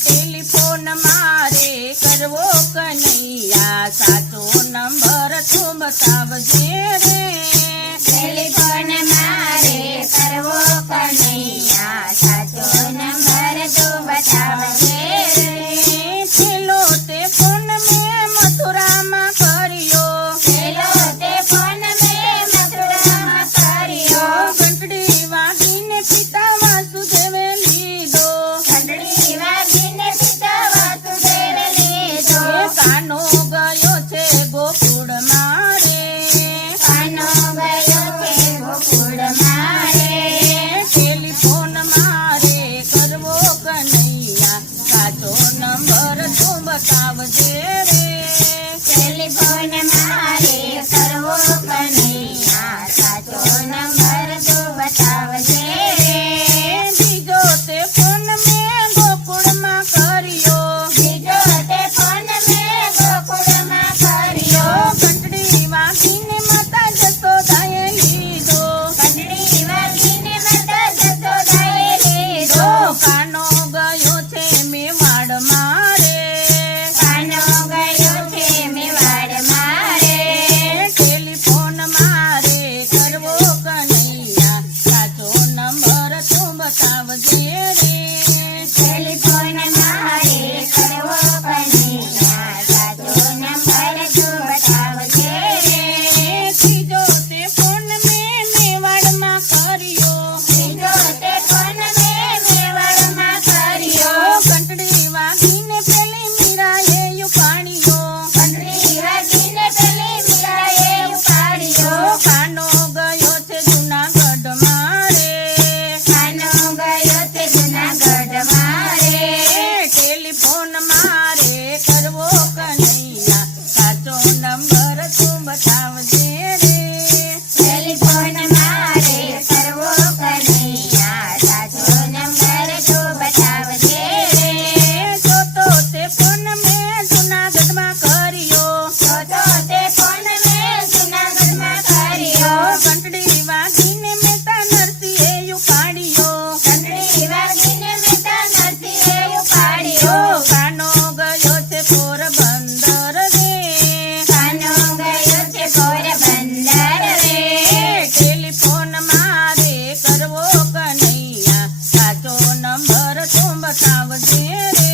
telephone મારે કરવો કનૈયા સાચો નંબર તું બતાવજે રે ટેલિફોન મારે કરવો કનૈયા સાચો નંબર તું બતાવજે રે છેલ્લો તે ફોન મેં મથુરામાં કર્યો છેલ્લો તે ફોન મેં મથુરામાં કર્યો ઘંટડી વાગીને પિતા વાસુદેવે લીધો ઘંટડી વાગીને પિતા વાસુદેવે લીધો કાનો ગયો છે ગોકુળ મારે કાનો ગયો છે ગોકુળ મારે ટેલિફોન મારે કરવો કનૈયા સાચો નંબર તું બતાવજે રે ટેલિફોન મારે કરવો કનૈયા સાચો નંબર તું બતાવજે રે બીજો તે ફોન મેં ગોકુળમાં કર્યો બીજો તે ફોન મેં ગોકુળમાં કર્યો ઘંટડી વાગીને માતા જશોદાએ લીધો ઘંટડી વાગીને માતા જશોદાએ લીધો કાનો ગયો છે મેવાડ મારે કાનો ગયો છે મેવાડ મારે ટેલિફોન મારે કરવો કનૈયા સાચો નંબર તું બતાવજે રે ટેલિફોન મારે કરવો કનૈયા સાચો નંબર તું બતાવજે રે ત્રીજો તે ફોન મેં મેવાડમાં કર્યો બીજો તે ફોન મેં મેવાડમાં કર્યો ઘંટડી વાગીને પેલી મીરાએ ઉપાડ્યો ઘંટડી વાગીને પેલી મીરાએ ઉપાડ્યો કાનો ગયો છે જુનાગઢ મારે કાનો ગયો છે જૂનાગઢ મારે ટેલિફોન મારે કરવો કનૈયા સાચો નંબર તું બતાવજે રે ટેલિફોન મારે કરવો કનૈયા સાચો નંબર તું બતાવજે રે જોતો તે ફોન મેં જુનાગઢમાં કર્યો તો તે ફોન મેં જૂનાગઢમાં કર્યો ઘંટડી વાગીને મેતા નરસિંહે ઉપાડ્યો ઘંટડી વાગીને મેતા નરસિંહે ઉપાડ્યો કાનો ગયો છે પોરબંદર રે કાનો ગયો છે પોરબંદર રે ટેલિફોન મારે કરવો કનૈયા સાચો નંબર તું બતાવજે રે